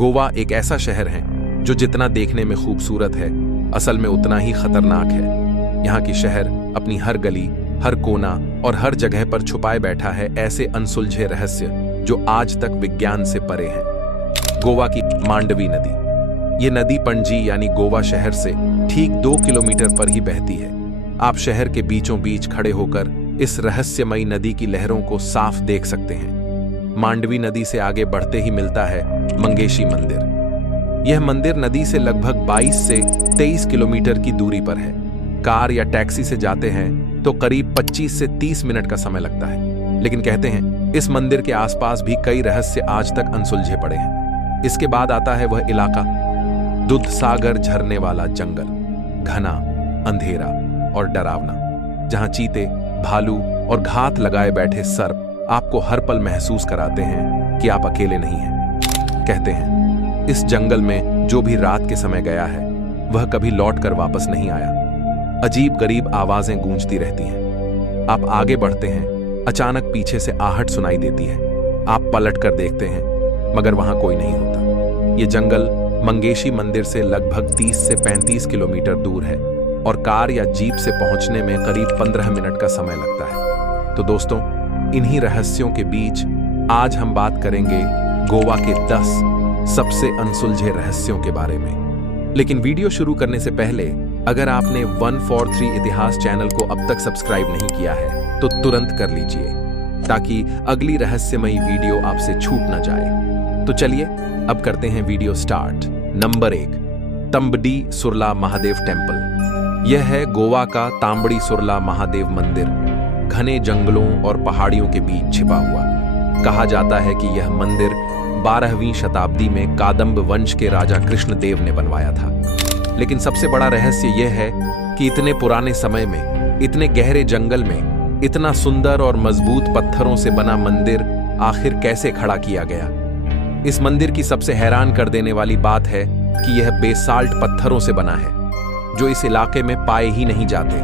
गोवा एक ऐसा शहर है जो जितना देखने में खूबसूरत है, असल में उतना ही खतरनाक है। यहाँ की शहर अपनी हर गली, हर कोना और हर जगह पर छुपाए बैठा है ऐसे अनसुलझे रहस्य जो आज तक विज्ञान से परे हैं। गोवा की मांडवी नदी। ये नदी पणजी यानी गोवा शहर से ठीक 2 किलोमीटर पर ही बहती है। आप शहर के बीचों बीच खड़े होकर इस रहस्यमयी नदी की लहरों को साफ देख सकते हैं। मांडवी नदी से आगे बढ़ते ही मिलता है मंगेशी मंदिर। यह मंदिर नदी से लगभग 22 से 23 किलोमीटर की दूरी पर है। कार या टैक्सी से जाते हैं तो करीब 25 से 30 मिनट का समय लगता है। लेकिन कहते हैं इस मंदिर के आसपास भी कई रहस्य आज तक अनसुलझे पड़े हैं। इसके बाद आता है वह इलाका, दूधसागर झरने वाला जंगल, घना, अंधेरा और डरावना, जहां चीते, भालू और घात लगाए बैठे सर्प आपको हर पल महसूस कराते हैं कि आप अकेले नहीं हैं। कहते हैं इस जंगल में जो भी रात के समय गया है वह कभी लौटकर वापस नहीं आया। अजीब गरीब आवाजें गूंजती रहती हैं। आप आगे बढ़ते हैं, अचानक पीछे से आहट सुनाई देती है। आप पलट कर देखते हैं मगर वहां कोई नहीं होता। ये जंगल मंगेशी मंदिर से लगभग 30 से 35 किलोमीटर दूर है और कार या जीप से पहुंचने में करीब 15 मिनट का समय लगता है। तो दोस्तों, इन्हीं रहस्यों के बीच आज हम बात करेंगे गोवा के 10 सबसे अनसुलझे रहस्यों के बारे में। लेकिन वीडियो शुरू करने से पहले अगर आपने 143 इतिहास चैनल को अब तक सब्सक्राइब नहीं किया है तो तुरंत कर लीजिए ताकि अगली रहस्यमयी वीडियो आपसे छूट ना जाए। तो चलिए अब करते हैं video start. Number 1, Tambdi Surla Mahadev temple. यह है गोवा का तांबड़ी सुरला महादेव मंदिर, घने जंगलों और पहाड़ियों के बीच छिपा हुआ। कहा जाता है कि यह मंदिर 12वीं शताब्दी में कादम्ब वंश के राजा कृष्णदेव ने बनवाया था। लेकिन सबसे बड़ा रहस्य यह है कि इतने पुराने समय में, इतने गहरे जंगल में, इतना सुंदर और मजबूत पत्थरों से बना मंदिर आखिर कैसे खड़ा किया गया। इस मंदिर की सबसे हैरान कर देने वाली बात है कि यह बेसाल्ट पत्थरों से बना है जो इस इलाके में पाए ही नहीं जाते।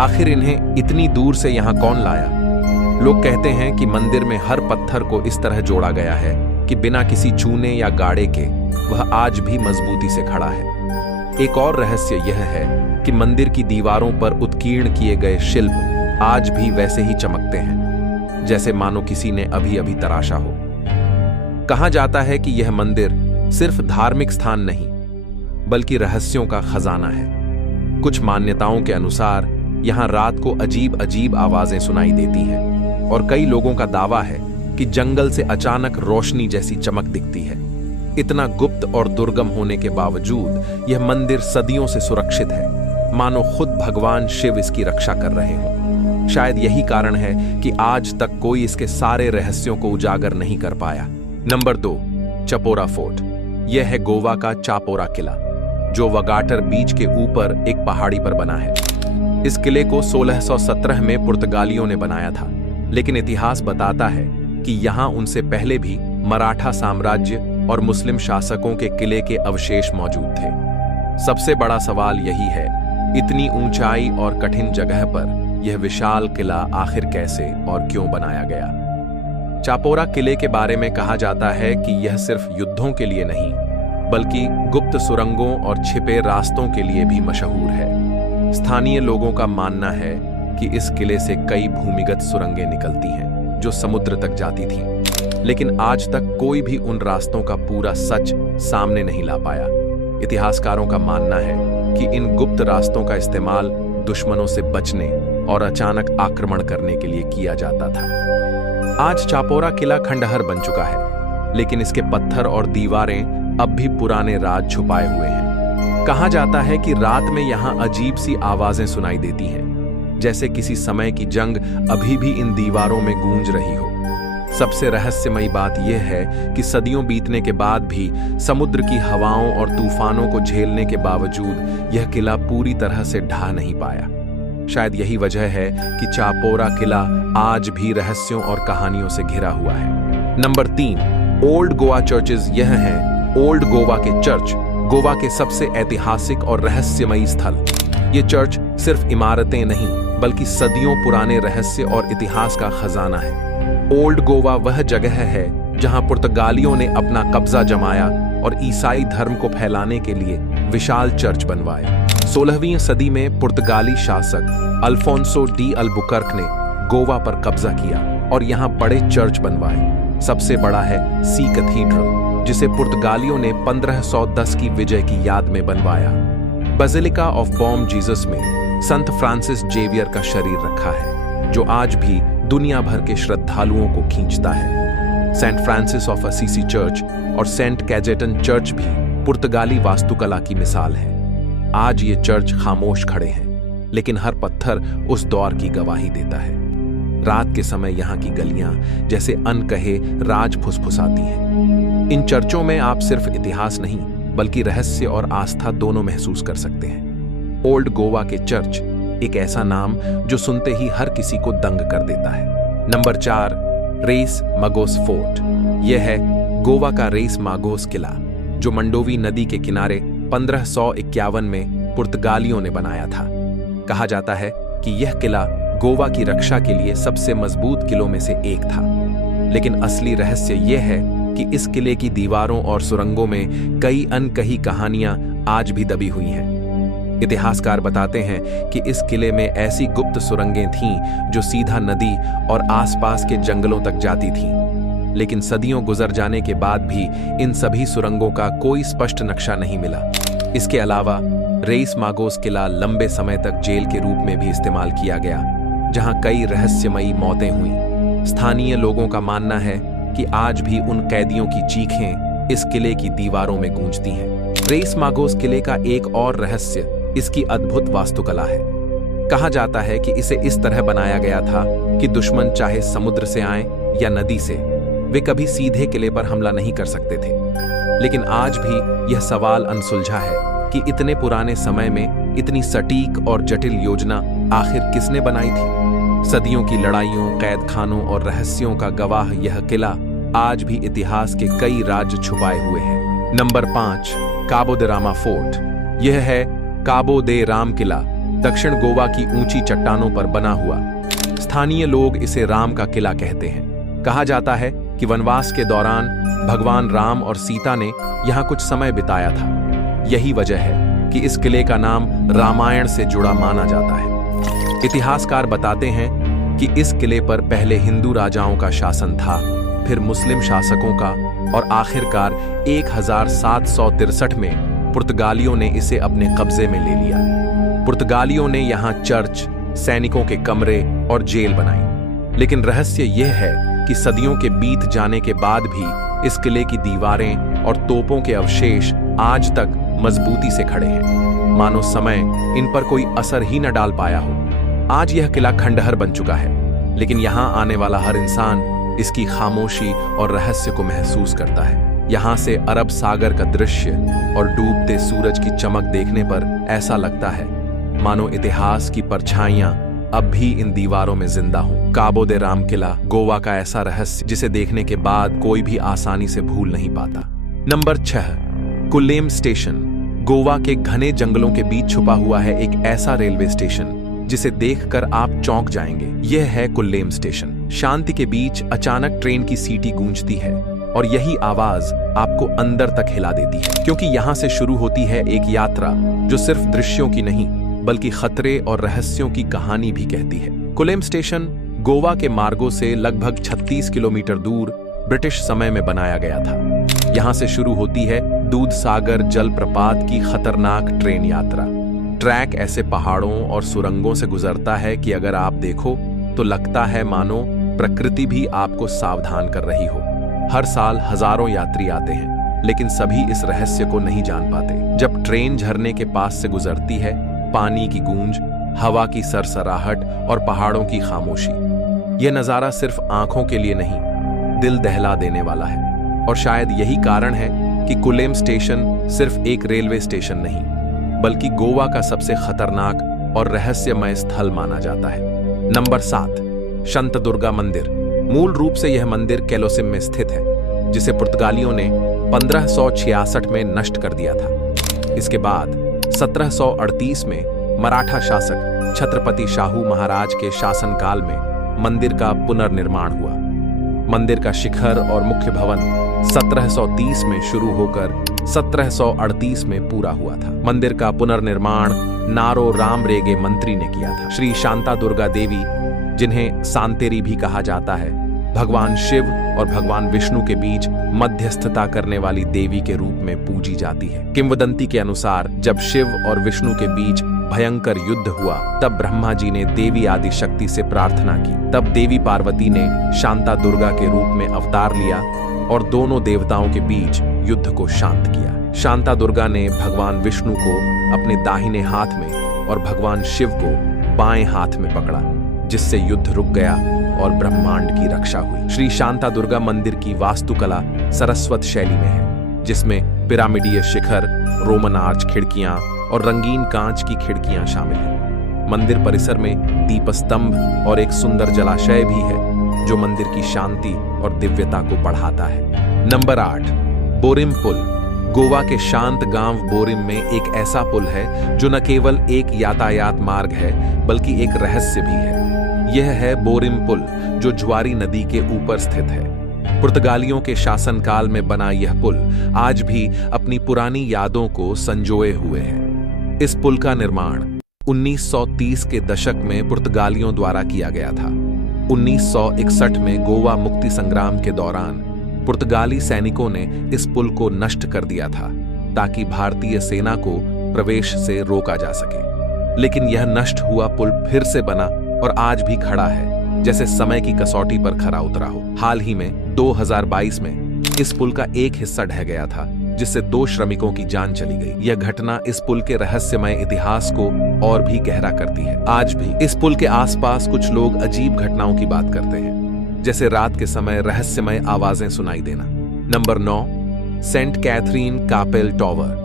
आखिर इन्हें इतनी दूर से यहां कौन लाया? लोग कहते हैं कि मंदिर में हर पत्थर को इस तरह जोड़ा गया है कि बिना किसी चूने या गाड़े के वह आज भी मजबूती से खड़ा है। एक और रहस्य यह है कि मंदिर की दीवारों पर उत्कीर्ण किए गए शिल्प आज भी वैसे ही चमकते हैं जैसे मानो किसी ने अभी अभी तराशा हो। कहा जाता है कि यह मंदिर सिर्फ धार्मिक स्थान नहीं बल्कि रहस्यों का खजाना है। कुछ मान्यताओं के अनुसार यहां रात को अजीब अजीब आवाजें सुनाई देती हैं और कई लोगों का दावा है कि जंगल से अचानक रोशनी जैसी चमक दिखती है। इतना गुप्त और दुर्गम होने के बावजूद यह मंदिर सदियों से सुरक्षित है, मानो खुद भगवान शिव इसकी रक्षा कर रहे हों। शायद यही कारण है कि आज तक कोई इसके सारे रहस्यों को उजागर नहीं कर पाया। Number 2, Chapora fort. यह है गोवा का चापोरा किला जो वगाटर बीच के ऊपर एक पहाड़ी पर बना है। इस किले को 1617 में पुर्तगालियों ने बनाया था, लेकिन इतिहास बताता है कि यहां उनसे पहले भी मराठा साम्राज्य और मुस्लिम शासकों के किले के अवशेष मौजूद थे। सबसे बड़ा सवाल यही है, इतनी ऊंचाई और कठिन जगह पर यह विशाल किला आखिर कैसे और क्यों बनाया गया? चापोरा किले के बारे में कहा जाता है कि यह सिर्फ युद्धों के लिए नहीं बल्कि गुप्त सुरंगों और छिपे रास्तों के लिए भी मशहूर है। स्थानीय लोगों का मानना है कि इस किले से कई भूमिगत सुरंगें निकलती हैं जो समुद्र तक जाती थीं, लेकिन आज तक कोई भी उन रास्तों का पूरा सच सामने नहीं ला पाया। इतिहासकारों का मानना है कि इन गुप्त रास्तों का इस्तेमाल दुश्मनों से बचने और अचानक आक्रमण करने के लिए किया जाता था। आज चापोरा किला खंडहर बन चुका है, लेकिन इसके पत्थर और दीवारें अब भी पुराने राज छुपाए हुए हैं। कहा जाता है कि रात में यहां अजीब सी आवाजें सुनाई देती हैं, जैसे किसी समय की जंग अभी भी इन दीवारों में गूंज रही हो। सबसे रहस्यमयी बात यह है कि सदियों बीतने के बाद भी समुद्र की हवाओं और तूफानों को झेलने के बावजूद यह किला पूरी तरह से ढह नहीं पाया। शायद यही वजह है कि चापोरा किला आज भी रहस्यों और कहानियों से घिरा हुआ है। Number 3, old Goa churches. यह हैं ओल्ड गोवा के चर्च, गोवा के सबसे ऐतिहासिक और रहस्यमयी स्थल। ये चर्च सिर्फ इमारतें नहीं बल्कि सदियों पुराने रहस्य और इतिहास का खजाना है। ओल्ड गोवा वह जगह है जहां पुर्तगालियों ने अपना कब्जा जमाया और ईसाई धर्म को फैलाने के लिए विशाल चर्च बनवाए। 16वीं सदी में पुर्तगाली शासक अल्फोंसो डी अल्बुकर्क ने गोवा पर कब्जा किया और यहाँ बड़े चर्च बनवाए। सबसे बड़ा है सी कैथीड्रल, जिसे पुर्तगालियों ने 1510 की विजय की याद में बनवाया। बेसिलिका ऑफ बॉम जीसस में संत फ्रांसिस जेवियर का शरीर रखा है, जो आज भी दुनिया भर के श्रद्धालुओं को खींचता है। Saint Francis of Assisi church और सेंट कैजेटन चर्च भी पुर्तगाली वास्तुकला की मिसाल है। आज ये चर्च खामोश खड़े हैं, लेकिन हर पत्थर उस दौर की गवाही देता है। रात के समय यहाँ की गलियां जैसे अनकहे राज फुसफुसाती हैं। इन चर्चों में आप सिर्फ इतिहास नहीं, बल्कि रहस्य और आस्था दोनों महसूस कर सकते हैं। ओल्ड गोवा के चर्च, एक ऐसा नाम जो सुनते ही हर किसी को दंग कर देता है। Number 4, Reis Magos fort. यह है गोवा का रेस मागोस किला, जो मंडोवी नदी के किनारे 1551 में पुर्तगालियों ने बनाया था। कहा जाता है कि यह किला गोवा की रक्षा के लिए सबसे मजबूत किलों में से एक था। लेकिन असली रहस्य यह है कि इस किले की दीवारों और सुरंगों में कई अनकही कहानियां आज भी दबी हुई हैं। इतिहासकार बताते हैं कि इस किले में ऐसी गुप्त सुरंगें थीं जो सीधा नदी और आसपास के जंगलों तक जाती थीं। लेकिन सदियों गुजर जाने के बाद भी इन सभी सुरंगों का कोई स्पष्ट नक्शा नहीं मिला। इसके अलावा रेस मागोस किला लंबे समय तक जेल के रूप में भी इस्तेमाल किया गया, जहां कई रहस्यमयी मौतें हुईं। स्थानीय लोगों का मानना है कि आज भी उन कैदियों की चीखें इस किले की दीवारों में गूंजती हैं। रेस मागोस किले का एक और रहस्य इसकी अद्भुत वास्तुकला है। कहा जाता है कि इसे इस तरह बनाया गया था कि दुश्मन चाहे समुद्र से आए या नदी से, वे कभी सीधे किले पर हमला नहीं कर सकते थे। लेकिन आज भी यह सवाल अनसुलझा है कि इतने पुराने समय में इतनी सटीक और जटिल योजना आखिर किसने बनाई थी। सदियों की लड़ाइयों, कैद खानों और रहस्यों का गवाह यह किला आज भी इतिहास के कई राज छुपाए हुए है। नंबर 5, काबो दे रामा फोर्ट। यह है काबो दे राम किला, दक्षिण गोवा की ऊंची चट्टानों पर बना हुआ। स्थानीय लोग इसे राम का किला कहते हैं। कहा जाता है कि वनवास के दौरान भगवान राम और सीता ने यहाँ कुछ समय बिताया था। यही वजह है कि इस किले का नाम रामायण से जुड़ा माना जाता है। इतिहासकार बताते हैं कि इस किले पर पहले हिंदू राजाओं का शासन था, फिर मुस्लिम शासकों का, और आखिरकार 1763 में पुर्तगालियों ने इसे अपने कब्जे में ले लिया। पुर्तगालियों ने यहाँ चर्च, सैनिकों के कमरे और जेल बनाई। लेकिन रहस्य यह है कि सदियों के बीत जाने के बाद भी इस किले की दीवारें और तोपों के अवशेष आज तक मजबूती से खड़े हैं, मानो समय इन पर कोई असर ही न डाल पाया हो। आज यह किला खंडहर बन चुका है, लेकिन यहाँ आने वाला हर इंसान इसकी खामोशी और रहस्य को महसूस करता है। यहाँ से अरब सागर का दृश्य और डूबते सूरज की चमक देखने पर ऐसा लगता है मानो इतिहास की परछाइयां अब भी इन दीवारों में जिंदा हों। काबो दे राम किला गोवा का ऐसा रहस्य जिसे देखने के बाद कोई भी आसानी से भूल नहीं पाता। Number 6, कुल्लेम station. गोवा के घने जंगलों के बीच छुपा हुआ है एक ऐसा रेलवे स्टेशन जिसे देखकर आप चौंक जाएंगे। यह है कुल्लेम स्टेशन। शांति के बीच अचानक ट्रेन की सीटी गूंजती है और यही आवाज आपको अंदर तक हिला देती है, क्योंकि यहाँ से शुरू होती है एक यात्रा जो सिर्फ दृश्यों की नहीं बल्कि खतरे और रहस्यों की कहानी भी कहती है। कुल्लेम स्टेशन गोवा के मार्गों से लगभग 36 किलोमीटर दूर ब्रिटिश समय में बनाया गया था। यहाँ से शुरू होती है दूध सागर जलप्रपात की खतरनाक ट्रेन यात्रा। ट्रैक ऐसे पहाड़ों और सुरंगों से गुजरता है कि अगर आप देखो तो लगता है मानो प्रकृति भी आपको सावधान कर रही हो। हर साल हजारों यात्री आते हैं, लेकिन सभी इस रहस्य को नहीं जान पाते। जब ट्रेन झरने के पास से गुजरती है, पानी की गूंज, हवा की सरसराहट और पहाड़ों की खामोशी, यह नजारा सिर्फ आंखों के लिए नहीं, दिल दहला देने वाला है। और शायद यही कारण है कि कुल्लेम स्टेशन सिर्फ एक रेलवे स्टेशन नहीं, बल्कि गोवा का सबसे खतरनाक और रहस्यमय स्थल माना जाता है। नंबर 7, शंत दुर्गा मंदिर। मूल रूप से यह मंदिर कैलोसिम में स्थित है, जिसे पुर्तगालियों ने 1566 में नष्ट कर दिया था। इसके बाद 1738 में मराठा शासक छत्रपति शाहू महाराज के शासनकाल में मंदिर का पुनर्निर्माण हुआ। मंदिर का शिखर और मुख्य भवन 1730 में शुरू होकर 1738 में पूरा हुआ था। मंदिर का पुनर्निर्माण नारो राम रेगे मंत्री ने किया था। श्री शांता दुर्गा देवी, जिन्हें सांतेरी भी कहा जाता है, भगवान शिव और भगवान विष्णु के बीच मध्यस्थता करने वाली देवी के रूप में पूजी जाती है। किंवदंती के अनुसार जब शिव और विष्णु के बीच भयंकर युद्ध हुआ, तब ब्रह्मा जी ने देवी आदि शक्ति से प्रार्थना की। तब देवी पार्वती ने शांता दुर्गा के रूप में अवतार लिया और दोनों देवताओं के बीच युद्ध को शांत किया। शांता दुर्गा ने भगवान विष्णु को अपने दाहिने हाथ में और भगवान शिव को बाएं हाथ में पकड़ा, जिससे युद्ध रुक गया और ब्रह्मांड की रक्षा हुई। श्री शांता दुर्गा मंदिर की वास्तुकला सरस्वत शैली में है, जिसमें पिरामिडीय शिखर, रोमन आर्च खिड़कियां और रंगीन कांच की खिड़कियां शामिल हैं। मंदिर परिसर में दीपस्तंभ और एक सुंदर जलाशय भी है, जो मंदिर की शांति और दिव्यता को बढ़ाता है। नंबर 8, बोरिम पुल। गोवा के शांत गांव बोरिम में एक ऐसा पुल है जो न केवल एक यातायात मार्ग है, बल्कि एक रहस्य भी है। यह है बोरिम पुल, जो ज्वारी नदी के ऊपर स्थित है। पुर्तगालियों के शासनकाल में बना यह पुल आज भी अपनी पुरानी यादों को संजोए हुए है। इस पुल का निर्माण 1930 के दशक में पुर्तगालियों द्वारा किया गया था। 1961 में गोवा मुक्ति संग्राम के दौरान पुर्तगाली सैनिकों ने इस पुल को नष्ट कर दिया था, ताकि भारतीय सेना को प्रवेश से रोका जा सके। लेकिन यह नष्ट हुआ पुल फिर से बना और आज भी खड़ा है, जैसे समय की कसौटी पर खरा उतरा हो। हाल ही में 2022 में इस पुल का एक हिस्सा ढह गया था, जिससे 2 श्रमिकों की जान चली गई। यह घटना इस पुल के रहस्यमय इतिहास को और भी गहरा करती है। आज भी इस पुल के आसपास कुछ लोग अजीब घटनाओं की बात करते हैं, जैसे रात के समय रहस्यमय आवाजें सुनाई देना। नंबर 9, सेंट कैथरीन कापेल टॉवर।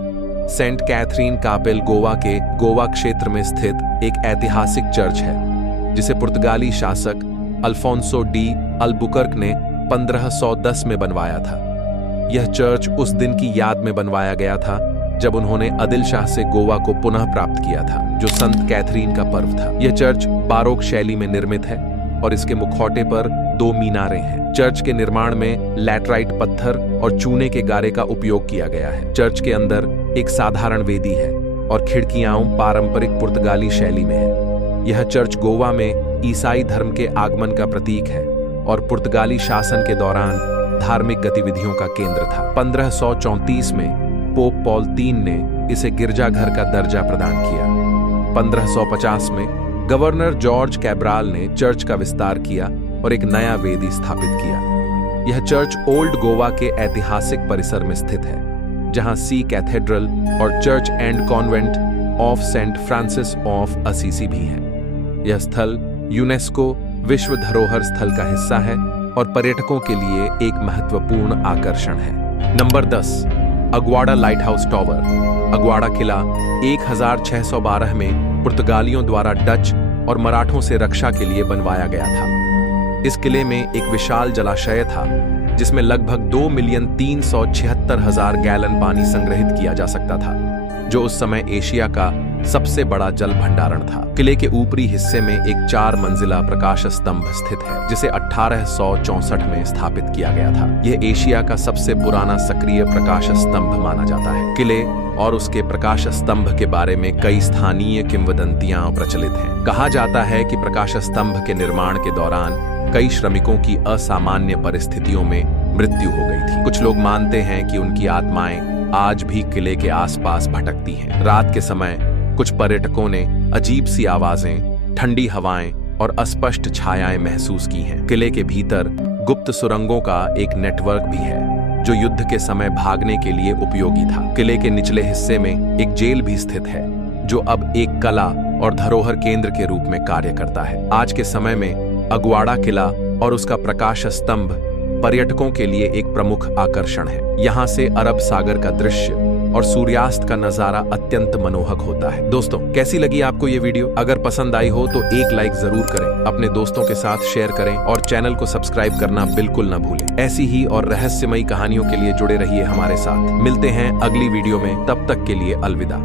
सेंट कैथरीन कापेल गोवा के गोवा क्षेत्र में स्थित एक ऐतिहासिक चर्च है, जिसे पुर्तगाली शासक अल्फोंसो डी अल्बुकर्क ने 1510 में बनवाया था। यह चर्च उस दिन की याद में बनवाया गया था जब उन्होंने आदिल शाह से गोवा को पुनः प्राप्त किया था, जो संत कैथरीन का पर्व था। यह चर्च बारोक शैली में निर्मित है और इसके मुखौटे पर 2 मीनारें हैं। चर्च के निर्माण में लैटराइट पत्थर और चूने के गारे का उपयोग किया गया है। चर्च के अंदर एक साधारण वेदी है और खिड़कियां पारंपरिक पुर्तगाली शैली में है। यह चर्च गोवा में ईसाई धर्म के आगमन का प्रतीक है और पुर्तगाली शासन के दौरान धार्मिक गतिविधियों का केंद्र था। 1534 में पोप पॉल III ने इसे गिरजाघर का दर्जा प्रदान किया। 1550 में गवर्नर जॉर्ज कैब्राल ने चर्च का विस्तार किया और एक नया वेदी स्थापित किया। यह चर्च ओल्ड गोवा के ऐतिहासिक परिसर में स्थित है, जहां सी कैथेड्रल और church and convent of saint Francis of Assisi भी है। यह स्थल यूनेस्को विश्व धरोहर स्थल का हिस्सा है और पर्यटकों के लिए एक महत्वपूर्ण आकर्षण है। Number 10, Aguada lighthouse tower. Aguada किला 1612 में पुर्तगालियों द्वारा डच और मराठों से रक्षा के लिए बनवाया गया था। इस किले में एक विशाल जलाशय था, जिसमें लगभग 2,376,000 गैलन पानी संग्रहित किया जा सकता था, जो उस समय एशिया का सबसे बड़ा जल भंडारण था। किले के ऊपरी हिस्से में एक 4 मंजिला प्रकाश स्तंभ स्थित है, जिसे 1864 में स्थापित किया गया था। यह एशिया का सबसे पुराना सक्रिय प्रकाश स्तंभ माना जाता है। किले और उसके प्रकाश स्तंभ के बारे में कई स्थानीय किंवदंतियां प्रचलित हैं। कहा जाता है कि प्रकाश स्तंभ के निर्माण के दौरान कई श्रमिकों की असामान्य परिस्थितियों में मृत्यु हो गई थी। कुछ लोग मानते हैं कि उनकी आत्माएं आज भी किले के आसपास भटकती हैं। रात के समय कुछ पर्यटकों ने अजीब सी आवाजें, ठंडी हवाएं और अस्पष्ट छायाएं महसूस की हैं। किले के भीतर गुप्त सुरंगों का एक नेटवर्क भी है, जो युद्ध के समय भागने के लिए उपयोगी था। किले के निचले हिस्से में एक जेल भी स्थित है, जो अब एक कला और धरोहर केंद्र के रूप में कार्य करता है। आज के समय में अग्वाड़ा किला और उसका प्रकाश स्तंभ पर्यटकों के लिए एक प्रमुख आकर्षण है। यहाँ से अरब सागर का दृश्य और सूर्यास्त का नजारा अत्यंत मनोहक होता है। दोस्तों, कैसी लगी आपको ये वीडियो? अगर पसंद आई हो तो एक लाइक जरूर करें, अपने दोस्तों के साथ शेयर करें और चैनल को सब्सक्राइब करना बिल्कुल न भूलें। ऐसी ही और रहस्यमयी कहानियों के लिए जुड़े रहिए हमारे साथ। मिलते हैं अगली वीडियो में, तब तक के लिए अलविदा।